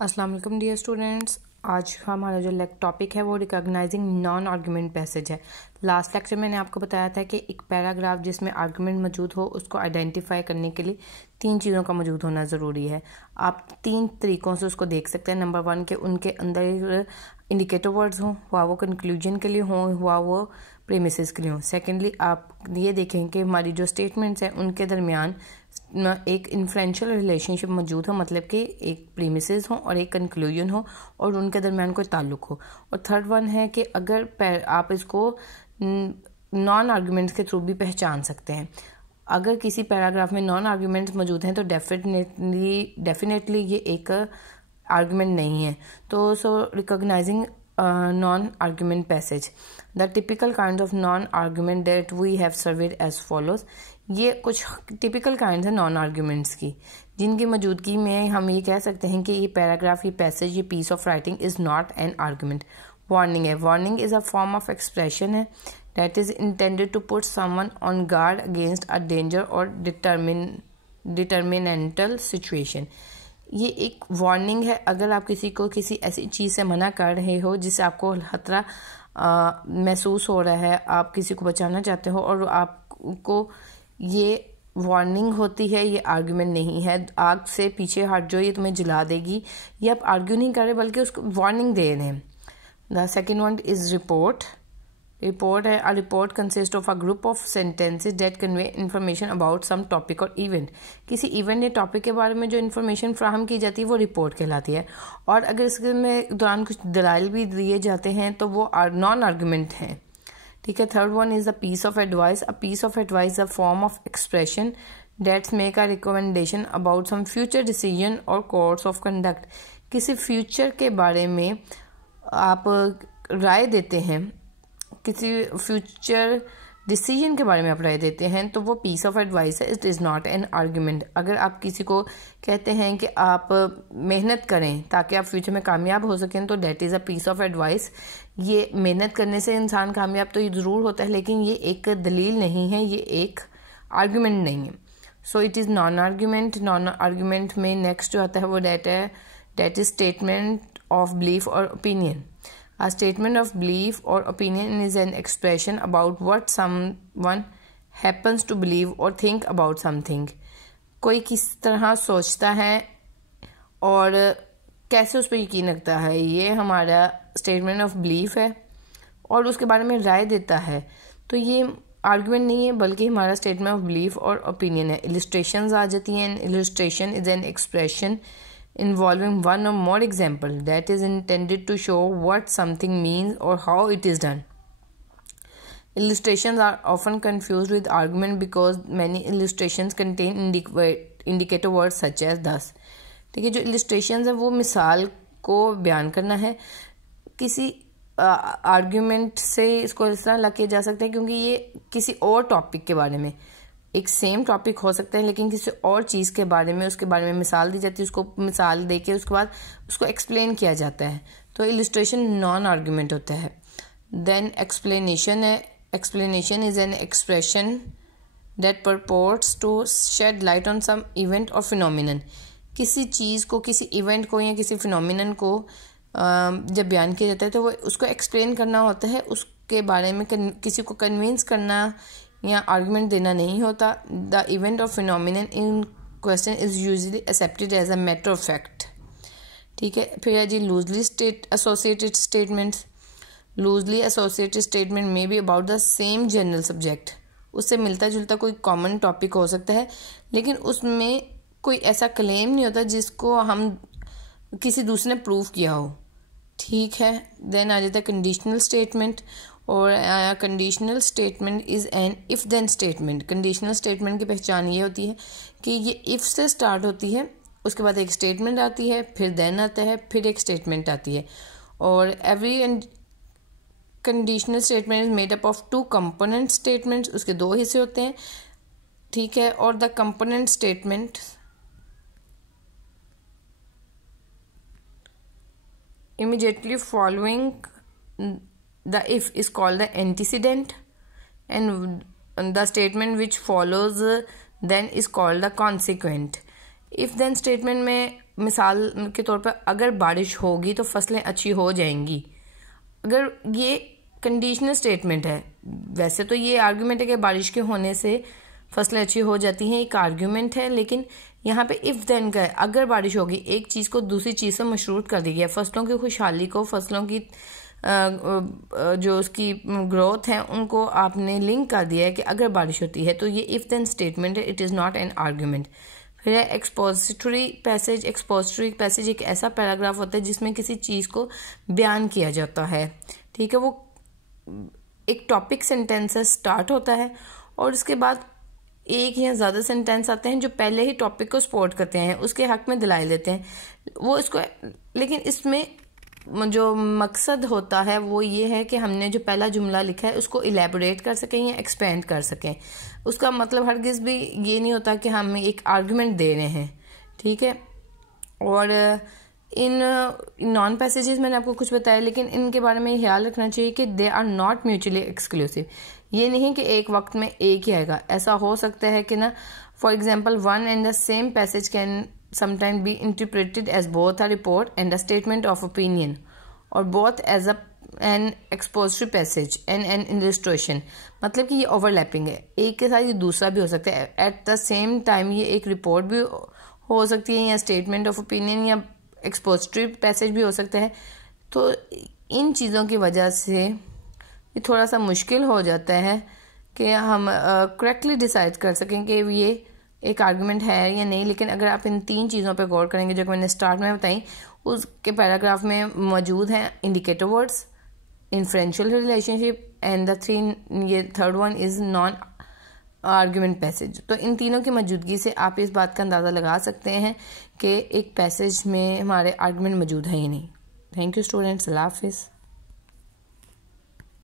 अस्सलाम वालेकुम dear students. आज हमारा जो टॉपिक है वो रिकॉग्नाइजिंग नॉन आर्गुमेंट पैसेज है। लास्ट लेक्चर मैंने आपको बताया था कि एक पैराग्राफ जिसमें आर्गुमेंट मौजूद हो उसको आइडेंटिफाई करने के लिए 3 चीज़ों का मौजूद होना ज़रूरी है। आप 3 तरीक़ों से उसको देख सकते हैं। नंबर 1 के उनके अंदर इंडिकेटर वर्ड्स हों, हुआ वो कंक्लूजन के लिए हों, हुआ वो प्रीमिसेस के लिए हों। सेकेंडली आप ये देखें कि हमारी जो स्टेटमेंट्स हैं उनके दरमियान एक इन्फ्लुएंशियल रिलेशनशिप मौजूद हो, मतलब कि एक प्रीमिसेस हो और एक कंक्लूजन हो और उनके दरमियान कोई ताल्लुक हो। और थर्ड वन है कि अगर आप इसको नॉन आर्गुमेंट्स के थ्रू भी पहचान सकते हैं। अगर किसी पैराग्राफ में नॉन आर्गुमेंट्स मौजूद हैं तो डेफिनेटली ये एक आर्गुमेंट नहीं है। तो recognising non argument passage, the typical kind of non argument that we have served as follows. ये कुछ टिपिकल काइंड्स हैं नॉन आर्गुमेंट्स की, जिनकी मौजूदगी में हम ये कह सकते हैं कि ये पैराग्राफ, ये पैसेज, ये piece of writing is not an argument. Warning है, warning is a form of expression है that is intended to put someone on guard against a danger और डिटर्मिनेंटल सिचुएशन। ये एक वार्निंग है। अगर आप किसी को किसी ऐसी चीज़ से मना कर रहे हो जिससे आपको खतरा महसूस हो रहा है, आप किसी को बचाना चाहते हो और आपको ये वार्निंग होती है, ये आर्गुमेंट नहीं है। आग से पीछे हट जाओ, ये तुम्हें जला देगी, ये आप आर्ग्यू नहीं कर रहे बल्कि उसको वार्निंग दे रहे हैं। The second one is report. Report है, a report consist of a group of sentences that convey information about some topic और इवेंट। किसी इवेंट या टॉपिक के बारे में जो इन्फॉर्मेशन फ्राहम की जाती है वो रिपोर्ट कहलाती है। और अगर इसमें दौरान कुछ दलाइल भी दिए जाते हैं तो वो नॉन आर्गुमेंट हैं। ठीक है। Third one is the piece of advice. A piece of advice a form of expression that's make a recommendation about some future decision or course of conduct. किसी फ्यूचर के बारे में आप राय देते हैं, किसी फ्यूचर डिसीजन के बारे में आप राय देते हैं, तो वो पीस ऑफ एडवाइस है, it is not an argument. अगर आप किसी को कहते हैं कि आप मेहनत करें ताकि आप फ्यूचर में कामयाब हो सकें, तो that is a piece of advice. ये मेहनत करने से इंसान कामयाब तो ये ज़रूर होता है, लेकिन ये एक दलील नहीं है, ये एक आर्गुमेंट नहीं है। So it is non argument. Non argument में नेक्स्ट जो आता है वो that is statement of belief or opinion. A statement of belief or opinion is an expression about what someone happens to believe or think about something. कोई किस तरह सोचता है और कैसे उस पर यकीन रखता है, ये हमारा स्टेटमेंट ऑफ बिलीफ है और उसके बारे में राय देता है। तो ये आर्गुमेंट नहीं है बल्कि हमारा statement of belief or opinion है। इलस्ट्रेशंस आ जाती हैं। Illustration is an expression involving one or more example that is intended to show what something means or how it is done. Illustrations are often confused with argument because many illustrations contain indicator words such as thus. ठीक है, जो illustrations है वो मिसाल को बयान करना है। किसी आर्ग्यूमेंट से इसको इस तरह लग किया जा सकता है क्योंकि ये किसी और टॉपिक के बारे में, एक सेम टॉपिक हो सकता है लेकिन किसी और चीज़ के बारे में, उसके बारे में मिसाल दी जाती है, उसको मिसाल दे के उसके बाद उसको एक्सप्लेन किया जाता है, तो इलस्ट्रेशन नॉन आर्गुमेंट होता है। देन एक्सप्लेनेशन है। Explanation is an expression that purports to shed light on some event और फिनोमिनन। किसी चीज़ को, किसी इवेंट को या किसी फिनोमिनन को जब बयान किया जाता है तो वो उसको एक्सप्लेन करना होता है, उसके बारे में किसी को कन्विंस करना या आर्गुमेंट देना नहीं होता। द इवेंट और phenomenon in question is usually accepted as a matter of fact. ठीक है। फिर है जी loosely associated statements. Loosely associated statement may be about the same general subject. उससे मिलता जुलता कोई कॉमन टॉपिक हो सकता है लेकिन उसमें कोई ऐसा क्लेम नहीं होता जिसको हम किसी दूसरे ने प्रूव किया हो। ठीक है। देन आ जाता है कंडीशनल स्टेटमेंट। और conditional statement is an if then statement. Conditional statement की पहचान ये होती है कि ये इफ़ से स्टार्ट होती है, उसके बाद एक स्टेटमेंट आती है, फिर देन आता है, फिर एक स्टेटमेंट आती है। और every conditional statement is made up of 2 component statements. उसके 2 हिस्से होते हैं। ठीक है। और the component statement immediately following the if is called the antecedent and the statement which follows then is called the consequent. if then statement में मिसाल के तौर पर अगर बारिश होगी तो फसलें अच्छी हो जाएंगी, अगर ये कंडीशनल स्टेटमेंट है। वैसे तो ये आर्गुमेंट है कि बारिश के होने से फसलें अच्छी हो जाती हैं, एक आर्गुमेंट है, लेकिन यहाँ पे इफ देन का है। अगर बारिश होगी, एक चीज़ को दूसरी चीज़ से मशरूत कर दी गया, फसलों की खुशहाली को, फसलों की जो उसकी ग्रोथ है उनको आपने लिंक कर दिया है कि अगर बारिश होती है, तो ये इफ देन स्टेटमेंट है, it is not an argument. फिर है एक्सपोजिटरी पैसेज। एक्सपोजिटरी पैसेज एक ऐसा पैराग्राफ होता है जिसमें किसी चीज़ को बयान किया जाता है, ठीक है। वो एक टॉपिक सेंटेंस से स्टार्ट होता है और उसके बाद एक या ज़्यादा सेंटेंस आते हैं जो पहले ही टॉपिक को सपोर्ट करते हैं, उसके हक में दलाइल देते हैं वो इसको। लेकिन इसमें जो मकसद होता है वो ये है कि हमने जो पहला जुमला लिखा है उसको इलेबोरेट कर सकें या एक्सपेंड कर सकें। उसका मतलब हरगिज़ भी ये नहीं होता कि हम एक आर्गुमेंट दे रहे हैं, ठीक है। और इन नॉन पैसेजेस मैंने आपको कुछ बताया, लेकिन इनके बारे में ख्याल रखना चाहिए कि they are not mutually exclusive. ये नहीं कि एक वक्त में एक ही आएगा। ऐसा हो सकता है कि ना, for example, one and the same passage can sometimes be interpreted as both a report and a statement of opinion, or both as an expository passage and an illustration। मतलब कि ये ओवरलैपिंग है, एक के साथ ये दूसरा भी हो सकता है। एट द सेम टाइम ये एक रिपोर्ट भी हो सकती है, या स्टेटमेंट ऑफ ओपिनियन, या एक्सपोजिटरी पैसेज भी हो सकता है। तो इन चीज़ों की वजह से ये थोड़ा सा मुश्किल हो जाता है कि हम करेक्टली डिसाइड कर सकें कि ये एक आर्गुमेंट है या नहीं। लेकिन अगर आप इन 3 चीज़ों पे गौर करेंगे जो कि मैंने स्टार्ट में बताई, उसके पैराग्राफ में मौजूद हैं indicator words, inferential relationship, and ये third one is non argument passage. तो इन तीनों की मौजूदगी से आप इस बात का अंदाज़ा लगा सकते हैं कि एक पैसेज में हमारे आर्गुमेंट मौजूद है या नहीं। थैंक यू स्टूडेंट्स, अल्लाह हाफिज़।